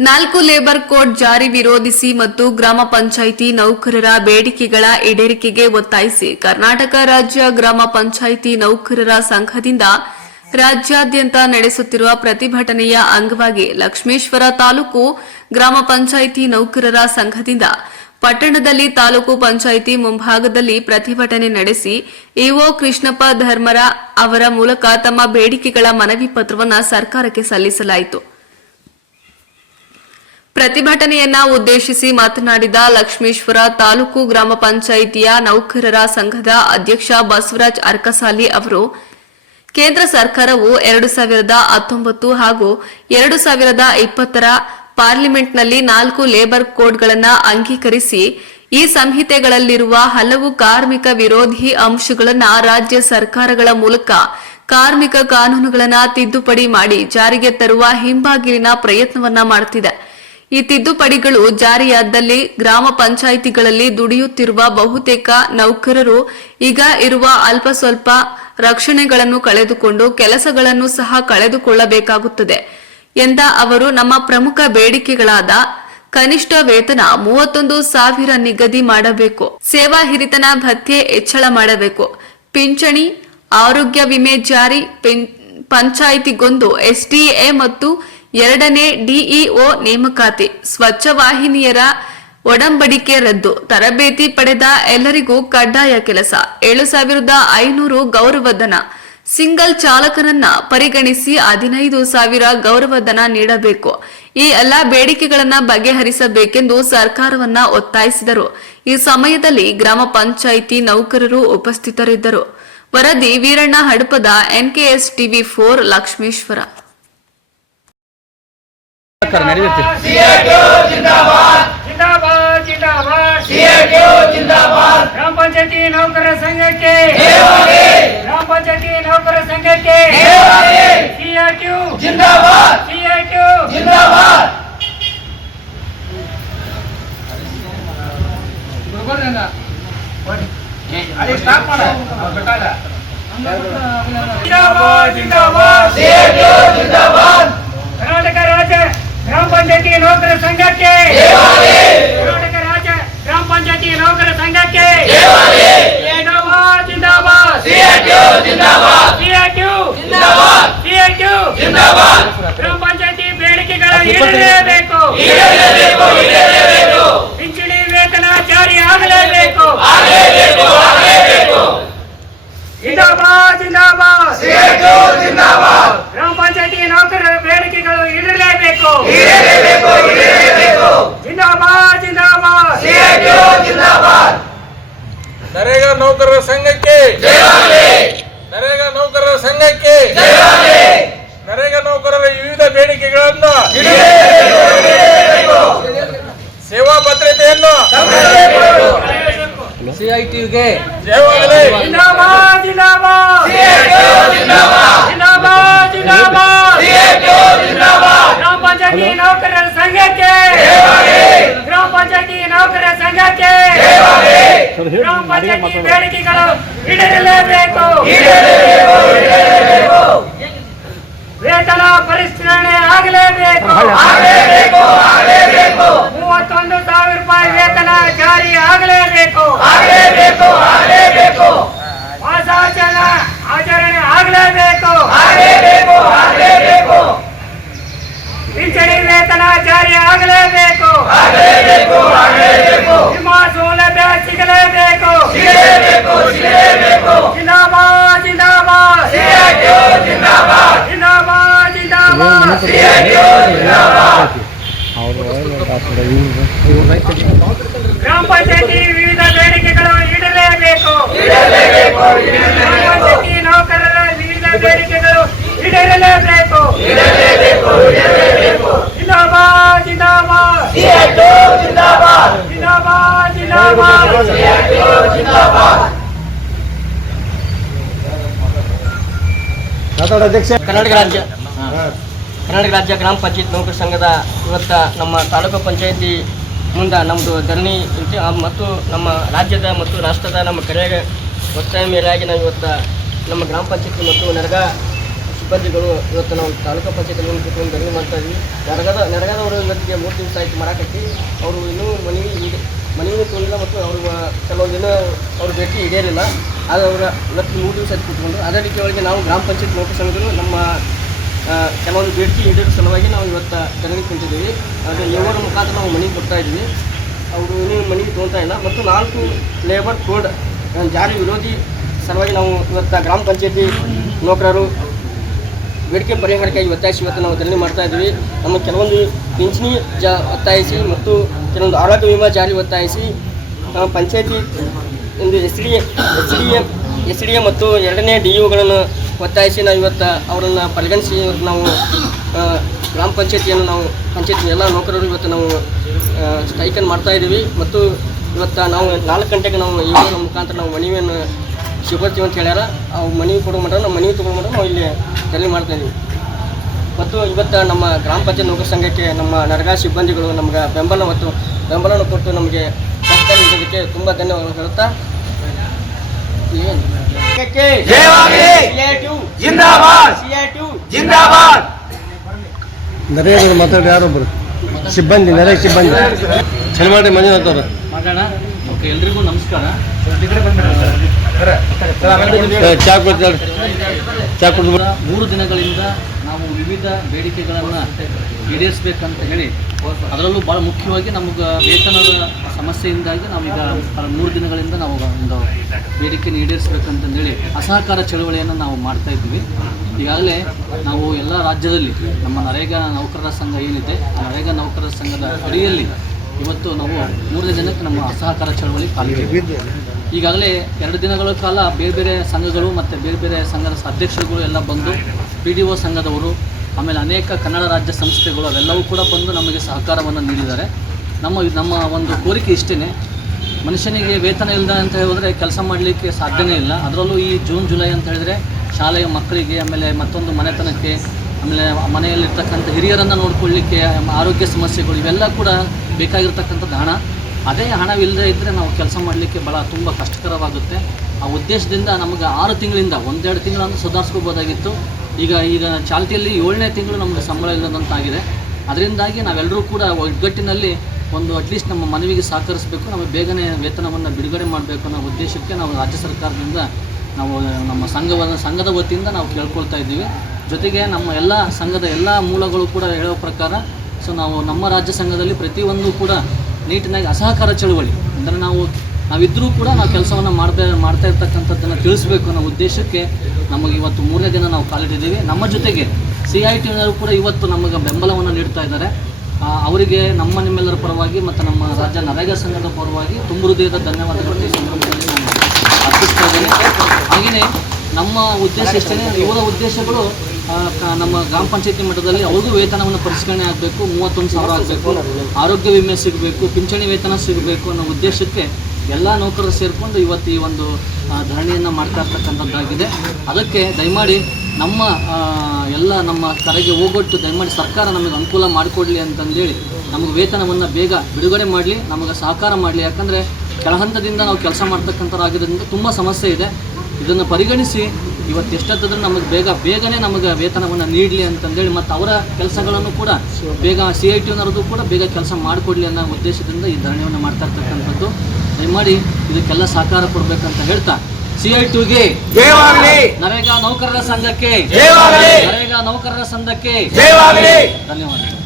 ನಾಲ್ಕು labour code ಜಾರಿ ವಿರೋಧಿಸಿ ಮತ್ತು ಗ್ರಾಮ ಪಂಚಾಯಿತಿ ನೌಕರರ ಬೇಡಿಕೆಗಳ ಈಡೇರಿಕೆಗೆ ಒತ್ತಾಯಿಸಿ ಕರ್ನಾಟಕ ರಾಜ್ಯ ಗ್ರಾಮ ಪಂಚಾಯಿತಿ ನೌಕರರ ಸಂಘದಿಂದ ರಾಜ್ಯಾದ್ಯಂತ ನಡೆಸುತ್ತಿರುವ ಪ್ರತಿಭಟನೆಯ ಅಂಗವಾಗಿ ಲಕ್ಷ್ಮೇಶ್ವರ ತಾಲೂಕು ಗ್ರಾಮ ಪಂಚಾಯಿತಿ ನೌಕರರ ಸಂಘದಿಂದ ಪಟ್ಟಣದಲ್ಲಿ ತಾಲೂಕು ಪಂಚಾಯಿತಿ ಮುಂಭಾಗದಲ್ಲಿ ಪ್ರತಿಭಟನೆ ನಡೆಸಿ ಇಒ ಕೃಷ್ಣಪ್ಪ ಧರ್ಮರ ಅವರ ಮೂಲಕ ತಮ್ಮ ಬೇಡಿಕೆಗಳ ಮನವಿ ಪತ್ರವನ್ನು ಸರ್ಕಾರಕ್ಕೆ ಸಲ್ಲಿಸಲಾಯಿತು. ಪ್ರತಿಭಟನೆಯನ್ನ ಉದ್ದೇಶಿಸಿ ಮಾತನಾಡಿದ ಲಕ್ಷ್ಮೇಶ್ವರ, ತಾಲೂಕು ಗ್ರಾಮ ಪಂಚಾಯಿತಿಯ ನೌಕರರ ಸಂಘದ ಅಧ್ಯಕ್ಷ ಬಸವರಾಜ್ ಅರ್ಕಸಾಲಿ ಅವರು, ಕೇಂದ್ರ ಸರ್ಕಾರವು ಎರಡು ಸಾವಿರದ ಹತ್ತೊಂಬತ್ತು ಹಾಗೂ ಎರಡು ಸಾವಿರದ ಇಪ್ಪತ್ತರ ಪಾರ್ಲಿಮೆಂಟ್ನಲ್ಲಿ ನಾಲ್ಕು ಲೇಬರ್ ಕೋಡ್ಗಳನ್ನು ಅಂಗೀಕರಿಸಿ, ಈ ಸಂಹಿತೆಗಳಲ್ಲಿರುವ ಹಲವು ಕಾರ್ಮಿಕ ವಿರೋಧಿ ಅಂಶಗಳನ್ನು ರಾಜ್ಯ ಸರ್ಕಾರಗಳ ಮೂಲಕ ಕಾರ್ಮಿಕ ಕಾನೂನುಗಳನ್ನು ತಿದ್ದುಪಡಿ ಮಾಡಿ ಜಾರಿಗೆ ತರುವ ಹಿಂಬಾಗಿಲಿನ ಪ್ರಯತ್ನವನ್ನ ಮಾಡುತ್ತಿದೆ ಈ ತಿದ್ದುಪಡಿಗಳು ಜಾರಿಯಾದಲ್ಲಿ ಗ್ರಾಮ ಪಂಚಾಯಿತಿಗಳಲ್ಲಿ ದುಡಿಯುತ್ತಿರುವ ಬಹುತೇಕ ನೌಕರರು ಈಗ ಇರುವ ಅಲ್ಪ ಸ್ವಲ್ಪ ರಕ್ಷಣೆಗಳನ್ನು ಕಳೆದುಕೊಂಡು ಕೆಲಸಗಳನ್ನು ಸಹ ಕಳೆದುಕೊಳ್ಳಬೇಕಾಗುತ್ತದೆ ಎಂದ ಅವರು, ನಮ್ಮ ಪ್ರಮುಖ ಬೇಡಿಕೆಗಳಾದ ಕನಿಷ್ಠ ವೇತನ ಮೂವತ್ತೊಂದು ಸಾವಿರ ನಿಗದಿ ಮಾಡಬೇಕು, ಸೇವಾ ಹಿರಿತನ ಭತ್ಯೆ ಹೆಚ್ಚಳ ಮಾಡಬೇಕು, ಪಿಂಚಣಿ, ಆರೋಗ್ಯ ವಿಮೆ ಜಾರಿ ಪಂಚಾಯಿತಿಗೊಂದು ಎಸ್ಡಿಎ ಮತ್ತು ಎರಡನೇ ಡಿಇಒ ನೇಮಕಾತಿ. ಸ್ವಚ್ಛ ವಾಹಿನಿಯರ ಒಡಂಬಡಿಕೆ ರದ್ದು. ತರಬೇತಿ ಪಡೆದ ಎಲ್ಲರಿಗೂ ಕಡ್ಡಾಯ ಕೆಲಸ. ಏಳು ಸಾವಿರದ ಐನೂರು ಗೌರವಧನ. ಸಿಂಗಲ್ ಚಾಲಕನನ್ನ ಪರಿಗಣಿಸಿ ಹದಿನೈದು ಸಾವಿರ ಗೌರವಧನ ನೀಡಬೇಕು. ಈ ಎಲ್ಲಾ ಬೇಡಿಕೆಗಳನ್ನ ಬಗೆಹರಿಸಬೇಕೆಂದು ಸರ್ಕಾರವನ್ನ ಒತ್ತಾಯಿಸಿದರು. ಈ ಸಮಯದಲ್ಲಿ ಗ್ರಾಮ ಪಂಚಾಯಿತಿ ನೌಕರರು ಉಪಸ್ಥಿತರಿದ್ದರು. ವರದಿ Veeranna Hadapad NKS TV four Lakshmeshwar. जिंदाबाद। करने देते ग्राम पंचायती नौकर संघ के। ग्राम पंचायती नौकर संघ के। सीआरक्यू जिंदाबाद। जिंदाबाद। अरे जिंदाबाद। जिंदाबाद जिंदाबाद। कर्नाटक राज्य ಗ್ರಾಮ ಪಂಚಾಯತಿ ನೌಕರ ಸಂಘಕ್ಕೆ ಕರ್ನಾಟಕ ರಾಜ್ಯ ಗ್ರಾಮ ಪಂಚಾಯತಿ ನೌಕರ ಸಂಘಕ್ಕೆ ಜಿಂದಾಬಾದ್ ಜಿಂದಾಬಾದ್ ಜಿಂದಾಬಾದ್ ಜಿಂದಾಬಾದ್ ಜಿಂದಾಬಾದ್ ಗ್ರಾಮ ಪಂಚಾಯತಿ ಬೇಡಿಕೆಗಳು ಈಡೇರಲೇಬೇಕು ಪಿಂಚಣಿ ವೇತನ ಜಾರಿ ಆಗಲೇಬೇಕು ಜಿಂದಾಬಾದ್ ಜಿಂದಾಬಾದ್ ಗ್ರಾಮ ಪಂಚಾಯತಿ ನೌಕರರ ಬೇಡಿಕೆಗಳು ಈಡೇರಲೇಬೇಕು ಜಿಂದಾಬಾದ್ ಜಿಂದಾಬಾದ್ ನರೇಗಾ ನೌಕರರ ಸಂಘಕ್ಕೆ ನರೇಗಾ ನೌಕರರ ಸಂಘಕ್ಕೆ ನರೇಗಾ ನೌಕರರ ವಿವಿಧ ಬೇಡಿಕೆಗಳನ್ನು ಸೇವಾ ಭದ್ರತೆಯನ್ನು ಸಿಐಟಿಯುಗೆ ಜಯವಾಗಲಿ ಜಿಂದಾಬಾದ್ ಜಿಂದಾಬಾದ್ ಜಿಂದಾಬಾದ್ ಜಿಂದಾಬಾದ್ ಗ್ರಾಮ ಪಂಚಾಯತಿ ನೌಕರರ ಸಂಘಕ್ಕೆ ಗ್ರಾಮ ಪಂಚಾಯತಿ ನೌಕರರ ಸಂಘಕ್ಕೆ ಗ್ರಾಮ ಪಂಚಾಯತಿ ಬೇಡಿಕೆಗಳು ಈಡೇರಲೇಬೇಕು ವೇತನ ಪರಿಷ್ಕರಣೆ ಆಗಲೇಬೇಕು ಮೂವತ್ತೊಂದು ಸಾವಿರ ರೂಪಾಯಿ ವೇತನ ಜಾರಿ ಆಗಲೇಬೇಕು ಮಾಸಾಚರಣ ಆಚರಣೆ ಆಗಲೇಬೇಕು ಪಿಂಚಣಿ ವೇತನ ಜಾರಿ ಆಗಲೇಬೇಕು ವಿಮಾ ಸೌಲಭ್ಯ ಸಿಗಲೇಬೇಕು ಜಿಂದಾಬಾದ್ ಜಿಂದಾಬಾದ್ ಜಿಂದಾಬಾದ್ ಜಿಂದಾಬಾದ್ ಗ್ರಾಮ ಪಂಚಾಯತಿ ವಿವಿಧ ಬೇಡಿಕೆಗಳು ಈಡೇರಲೇಬೇಕು ಗ್ರಾಮ ಪಂಚಾಯತಿ ನೌಕರರ ವಿವಿಧ ಬೇಡಿಕೆಗಳು ಈಡೇರಲೇಬೇಕು ಜಿಂದಾಬಾದ್ ಜಿಂದಾಬಾದ್. ಜಿಂದಾಬಾದ್. ಜಿಂದಾಬಾದ್ ಕರ್ನಾಟಕ ರಾಜ್ಯ. ಕರ್ನಾಟಕ ರಾಜ್ಯ ಗ್ರಾಮ ಪಂಚಾಯತ್ ನೌಕರ ಸಂಘದ ಇವತ್ತ ನಮ್ಮ ತಾಲೂಕು ಪಂಚಾಯತಿ ಮುಂದೆ ನಮ್ಮದು ಧರಣಿ ಐತಿ ಮತ್ತು ನಮ್ಮ ರಾಜ್ಯದ ಮತ್ತು ರಾಷ್ಟ್ರದ ನಮ್ಮ ಕರೆಯ ಒತ್ತಾಯ ಮೇಲಾಗಿ ನಾವು ಇವತ್ತು ನಮ್ಮ ಗ್ರಾಮ ಪಂಚಾಯತಿ ಮತ್ತು ನರಗ ಸಿಬ್ಬಂದಿಗಳು ಇವತ್ತು ನಾವು ತಾಲೂಕು ಪಂಚಾಯತ್ ಕೂತ್ಕೊಂಡು ಧರಣಿ ಮಾಡ್ತಾ ಇದ್ವಿ. ನರಗದ ನರಗದವರು ಇವತ್ತಿಗೆ ಮೂರು ದಿವಸ ಆಯ್ತು ಮಾಡಾಕತ್ತಿ ಅವರು ಇನ್ನೂ ಮನವಿ ಈಡೇ- ಮನವಿ ತೊಂದಿಲ್ಲ ಮತ್ತು ಅವರು ಕೆಲವೊಂದು ದಿನ ಅವ್ರ ಭೇಟಿ ಈಡೇರಿಲ್ಲ ಆದರೆ ಅವರ ಇವತ್ತು ಮೂರು ದಿವಸ ಆಯ್ತು ಕೂತ್ಕೊಂಡು. ಅದೇ ರೀತಿ ಒಳಗೆ ನಾವು ಗ್ರಾಮ ಪಂಚಾಯತ್ ನೌಕರ ಸಂಘಗಳು ನಮ್ಮ ಕೆಲವೊಂದು ಭೇಟಿ ಈಡೇರೋ ಸಲುವಾಗಿ ನಾವು ಇವತ್ತು ಧರಣಿ ಕುಂತಿದ್ದೀವಿ. ಅದು ಇವರ ಮುಖಾಂತರ ನಾವು ಮನೆಗೆ ಕೊಡ್ತಾ ಇದ್ದೀವಿ. ಅವರು ಇನ್ನೂ ಮನೆಗೆ ತೊಗೊಳ್ತಾ ಇಲ್ಲ. ಮತ್ತು ನಾಲ್ಕು ಲೇಬರ್ ಕೋಡ್ ಜಾರಿ ವಿರೋಧಿ ಸಲುವಾಗಿ ನಾವು ಇವತ್ತು ಗ್ರಾಮ ಪಂಚಾಯತಿ ನೌಕರರು ಬೇಡಿಕೆ ಪರಿಹಾರಕ್ಕಾಗಿ ಒತ್ತಾಯಿಸಿ ಇವತ್ತು ನಾವು ಧರಣಿ ಮಾಡ್ತಾ ಇದ್ದೀವಿ. ನಮ್ಮ ಕೆಲವೊಂದು ಪಿಂಚಣಿ ಜಾ ಒತ್ತಾಯಿಸಿ ಮತ್ತು ಕೆಲವೊಂದು ಆರೋಗ್ಯ ವಿಮಾ ಜಾರಿ ಒತ್ತಾಯಿಸಿ ಪಂಚಾಯತಿ ಒಂದು S D S D A S D A ಮತ್ತು ಎರಡನೇ ಡಿ ಯುಗಳನ್ನು ಒತ್ತಾಯಿಸಿ ನಾವು ಇವತ್ತು ಅವರನ್ನು ಪರಿಗಣಿಸಿ ನಾವು ಗ್ರಾಮ ಪಂಚಾಯತಿಯನ್ನು ನಾವು, ಪಂಚಾಯತಿ ಎಲ್ಲ ನೌಕರರು ಇವತ್ತು ನಾವು ಸ್ಟ್ರೈಕನ್ನು ಮಾಡ್ತಾ ಇದ್ದೀವಿ. ಮತ್ತು ಇವತ್ತು ನಾವು ನಾಲ್ಕು ಗಂಟೆಗೆ ನಾವು ಈ ಮುಖಾಂತರ ನಾವು ಮನವಿಯನ್ನು ಶಿವರ್ತೀವಿ ಅಂತ ಹೇಳ್ಯಾರ ಅವು ಮನೆಗೆ ಕೊಡೋ ಮಟ್ಟ ನಮ್ಮ ಮನೆಗೆ ತೊಗೊಂಡು ಮಟ್ಟ ನಾವು ಇಲ್ಲಿ ಧರಣಿ ಮಾಡ್ತಾ ಇದ್ದೀವಿ ಮತ್ತು ಇವತ್ತು ನಮ್ಮ ಗ್ರಾಮ ಪಂಚಾಯತ್ ನೌಕರ ಸಂಘಕ್ಕೆ ನಮ್ಮ ನರಗಾ ಸಿಬ್ಬಂದಿಗಳು ನಮ್ಗೆ ಬೆಂಬಲ ಮತ್ತು ಬೆಂಬಲವನ್ನು ಕೊಟ್ಟು ನಮಗೆ ಸಹಕಾರ ನೀಡೋದಕ್ಕೆ ತುಂಬ ಧನ್ಯವಾದಗಳು ಹೇಳುತ್ತಾ. ಏನು ಜಿಂದಾಬಾದ್! CI2 ಜಿಂದಾಬಾದ್! ನರೇಗರು ಮಾತಾಡಿ ಯಾರೊಬ್ಬರು ಸಿಬ್ಬಂದಿ ನರೇಗ ಸಿಬ್ಬಂದಿ. ಚಲವಾಡಿ ಮಂಜುನಾಥ್ ಅವರು. ಮಾತಾಡೋಣ. ಓಕೆ ಎಲ್ರಿಗೂ ನಮಸ್ಕಾರ. ಚಾ ಕೊಡ್ತಾರೆ ಚಾ ಮೂರು ದಿನಗಳಿಂದ ನಾವು ವಿವಿಧ ಬೇಡಿಕೆಗಳನ್ನು ಈಡೇರಿಸಬೇಕಂತ ಹೇಳಿ ಅದರಲ್ಲೂ ಭಾಳ ಮುಖ್ಯವಾಗಿ ನಮಗೆ ವೇತನದ ಸಮಸ್ಯೆಯಿಂದಾಗಿ ನಾವೀಗ ಈಗ ಮೂರು ದಿನಗಳಿಂದ ನಾವು ಒಂದು ಬೇಡಿಕೆಯನ್ನು ಈಡೇರಿಸಬೇಕಂತ ಹೇಳಿ ಅಸಹಕಾರ ಚಳವಳಿಯನ್ನು ನಾವು ಮಾಡ್ತಾ ಇದ್ದೀವಿ. ಈಗಾಗಲೇ ನಾವು ಎಲ್ಲ ರಾಜ್ಯದಲ್ಲಿ ನಮ್ಮ ನರೇಗಾ ನೌಕರರ ಸಂಘ ಏನಿದೆ ಆ ನರೇಗಾ ನೌಕರರ ಸಂಘದ ಅಡಿಯಲ್ಲಿ ಇವತ್ತು ನಾವು ಮೂರನೇ ದಿನಕ್ಕೆ ನಮ್ಮ ಅಸಹಕಾರ ಚಳವಳಿ ಕಾಲಿಟ್ಟಿದ್ದೀವಿ ಈಗಾಗಲೇ ಎರಡು ದಿನಗಳ ಕಾಲ ಬೇರೆ ಬೇರೆ ಸಂಘಗಳು ಮತ್ತು ಬೇರೆ ಬೇರೆ ಸಂಘದ ಅಧ್ಯಕ್ಷರುಗಳು ಎಲ್ಲ ಬಂದು ಪಿ ಡಿ ಒ ಸಂಘದವರು, ಆಮೇಲೆ ಅನೇಕ ಕನ್ನಡ ರಾಜ್ಯ ಸಂಸ್ಥೆಗಳು ಅವೆಲ್ಲವೂ ಕೂಡ ಬಂದು ನಮಗೆ ಸಹಕಾರವನ್ನು ನೀಡಿದ್ದಾರೆ. ನಮ್ಮ ನಮ್ಮ ಒಂದು ಕೋರಿಕೆ ಇಷ್ಟೇ ಮನುಷ್ಯನಿಗೆ ವೇತನ ಇಲ್ಲ ಅಂತ ಹೇಳಿದ್ರೆ ಕೆಲಸ ಮಾಡಲಿಕ್ಕೆ ಸಾಧ್ಯನೇ ಇಲ್ಲ. ಅದರಲ್ಲೂ ಈ ಜೂನ್, ಜುಲೈ ಅಂತ ಹೇಳಿದ್ರೆ ಶಾಲೆಯ ಮಕ್ಕಳಿಗೆ, ಆಮೇಲೆ ಮತ್ತೊಂದು ಮನೆತನಕ್ಕೆ, ಆಮೇಲೆ ಮನೆಯಲ್ಲಿರ್ತಕ್ಕಂಥ ಹಿರಿಯರನ್ನು ನೋಡ್ಕೊಳ್ಳಿಕ್ಕೆ, ಆರೋಗ್ಯ ಸಮಸ್ಯೆಗಳು ಇವೆಲ್ಲ ಕೂಡ ಬೇಕಾಗಿರ್ತಕ್ಕಂಥದ್ದು ಹಣ. ಅದೇ ಹಣವಿಲ್ಲದೆ ಇದ್ದರೆ ನಾವು ಕೆಲಸ ಮಾಡಲಿಕ್ಕೆ ಭಾಳ ತುಂಬ ಕಷ್ಟಕರವಾಗುತ್ತೆ. ಆ ಉದ್ದೇಶದಿಂದ ನಮಗೆ ಆರು ತಿಂಗಳಿಂದ, ಒಂದೆರಡು ತಿಂಗಳನ್ನು ಸುಧಾರಿಸ್ಕೋಬೋದಾಗಿತ್ತು. ಈಗ ಈಗ ಚಾಲ್ತಿಯಲ್ಲಿ ಏಳನೇ ತಿಂಗಳು ನಮಗೆ ಸಂಬಳ ಇಲ್ಲದಂತಾಗಿದೆ. ಅದರಿಂದಾಗಿ ನಾವೆಲ್ಲರೂ ಕೂಡ ಒಗ್ಗಟ್ಟಿನಲ್ಲಿ ಒಂದು ಅಟ್ಲೀಸ್ಟ್ ನಮ್ಮ ಮನವಿಗೆ ಸಹಕರಿಸಬೇಕು ನಮಗೆ ಬೇಗನೆ ವೇತನವನ್ನು ಬಿಡುಗಡೆ ಮಾಡಬೇಕು ಅನ್ನೋ ಉದ್ದೇಶಕ್ಕೆ ನಾವು ರಾಜ್ಯ ಸರ್ಕಾರದಿಂದ ನಾವು, ನಮ್ಮ ಸಂಘವನ್ನು, ಸಂಘದ ವತಿಯಿಂದ ನಾವು ಕೇಳ್ಕೊಳ್ತಾ ಇದ್ದೀವಿ. ಜೊತೆಗೆ ನಮ್ಮ ಎಲ್ಲ ಸಂಘದ ಎಲ್ಲ ಮೂಲಗಳು ಕೂಡ ಹೇಳೋ ಪ್ರಕಾರ ಸೊ ನಾವು ನಮ್ಮ ರಾಜ್ಯ ಸಂಘದಲ್ಲಿ ಪ್ರತಿಯೊಂದು ಕೂಡ ನೀಟಿನಾಗಿ ಅಸಹಕಾರ ಚಳುವಳಿ. ಅಂದರೆ ನಾವು ನಾವಿದ್ದರೂ ಕೂಡ ನಾವು ಕೆಲಸವನ್ನು ಮಾಡ್ತಾ ಮಾಡ್ತಾ ಇರ್ತಕ್ಕಂಥದ್ದನ್ನು ತಿಳಿಸ್ಬೇಕು ಅನ್ನೋ ಉದ್ದೇಶಕ್ಕೆ ನಮಗೆ ಇವತ್ತು ಮೂರನೇ ದಿನ ನಾವು ಕಾಲಿಟ್ಟಿದ್ದೀವಿ. ನಮ್ಮ ಜೊತೆಗೆ ಸಿ ಐ ಟಿನವರು ಕೂಡ ಇವತ್ತು ನಮಗೆ ಬೆಂಬಲವನ್ನು ನೀಡ್ತಾ ಇದ್ದಾರೆ. ಅವರಿಗೆ ನಮ್ಮ ನಿಮ್ಮೆಲ್ಲರ ಪರವಾಗಿ ಮತ್ತು ನಮ್ಮ ರಾಜ್ಯ ನರೇಗಾ ಸಂಘದ ಪರವಾಗಿ ತುಂಬ ಹೃದಯದ ಧನ್ಯವಾದಗಳು ಸಂದರ್ಭದಲ್ಲಿ ನಾನು ಅರ್ಪಿಸ್ತಾ ಇದ್ದೇನೆ. ಹಾಗೆಯೇ ನಮ್ಮ ಉದ್ದೇಶ ಇಷ್ಟೇ ಇವರ ಉದ್ದೇಶಗಳು ನಮ್ಮ ಗ್ರಾಮ ಪಂಚಾಯತಿ ಮಟ್ಟದಲ್ಲಿ ಅವ್ರಿಗೂ ವೇತನವನ್ನು ಪರಿಷ್ಕರಣೆ ಆಗಬೇಕು, ಮೂವತ್ತೊಂದು ಸಾವಿರ ಆಗಬೇಕು, ಆರೋಗ್ಯ ವಿಮೆ ಸಿಗಬೇಕು, ಪಿಂಚಣಿ ವೇತನ ಸಿಗಬೇಕು ಅನ್ನೋ ಉದ್ದೇಶಕ್ಕೆ ಎಲ್ಲ ನೌಕರರು ಸೇರಿಕೊಂಡು ಇವತ್ತು ಈ ಒಂದು ಧರಣಿಯನ್ನು ಮಾಡ್ತಾ ಇರ್ತಕ್ಕಂಥದ್ದಾಗಿದೆ. ಅದಕ್ಕೆ ದಯಮಾಡಿ ನಮ್ಮ ಎಲ್ಲ ನಮ್ಮ ಕರೆಗೆ ಹೋಗೊಟ್ಟು ದಯಮಾಡಿ ಸರ್ಕಾರ ನಮಗೆ ಅನುಕೂಲ ಮಾಡಿಕೊಡ್ಲಿ ಅಂತಂದೇಳಿ ನಮಗೆ ವೇತನವನ್ನು ಬೇಗ ಬಿಡುಗಡೆ ಮಾಡಲಿ, ನಮಗೆ ಸಹಕಾರ ಮಾಡಲಿ. ಯಾಕಂದರೆ ಕೆಳಹಂತದಿಂದ ನಾವು ಕೆಲಸ ಮಾಡ್ತಕ್ಕಂಥವ್ರಾಗಿದ್ದರಿಂದ ತುಂಬ ಸಮಸ್ಯೆ ಇದೆ. ಇದನ್ನು ಪರಿಗಣಿಸಿ ಇವತ್ತು ಎಷ್ಟೊತ್ತಾದ್ರೂ ನಮಗೆ ಬೇಗ ಬೇಗನೆ ನಮಗೆ ವೇತನವನ್ನು ನೀಡಲಿ ಅಂತಂದೇಳಿ ಮತ್ತು ಅವರ ಕೆಲಸಗಳನ್ನು ಕೂಡ ಬೇಗ ಸಿ ಐ ಟಿನವ್ರದ್ದು ಕೂಡ ಬೇಗ ಕೆಲಸ ಮಾಡಿಕೊಡ್ಲಿ ಅನ್ನೋ ಉದ್ದೇಶದಿಂದ ಈ ಧರಣಿಯನ್ನು ಮಾಡ್ತಾ ಇರ್ತಕ್ಕಂಥದ್ದು. ದಯಮಾಡಿ ಇದಕ್ಕೆಲ್ಲ ಸಹಕಾರ ಕೊಡಬೇಕಂತ ಹೇಳ್ತಾ ಸಿ ಐ ಟಿಗೆ ನರೇಗಾ ನೌಕರರ ಸಂಘಕ್ಕೆ ನರೇಗಾ ನೌಕರರ ಸಂಘಕ್ಕೆ ಧನ್ಯವಾದಗಳು.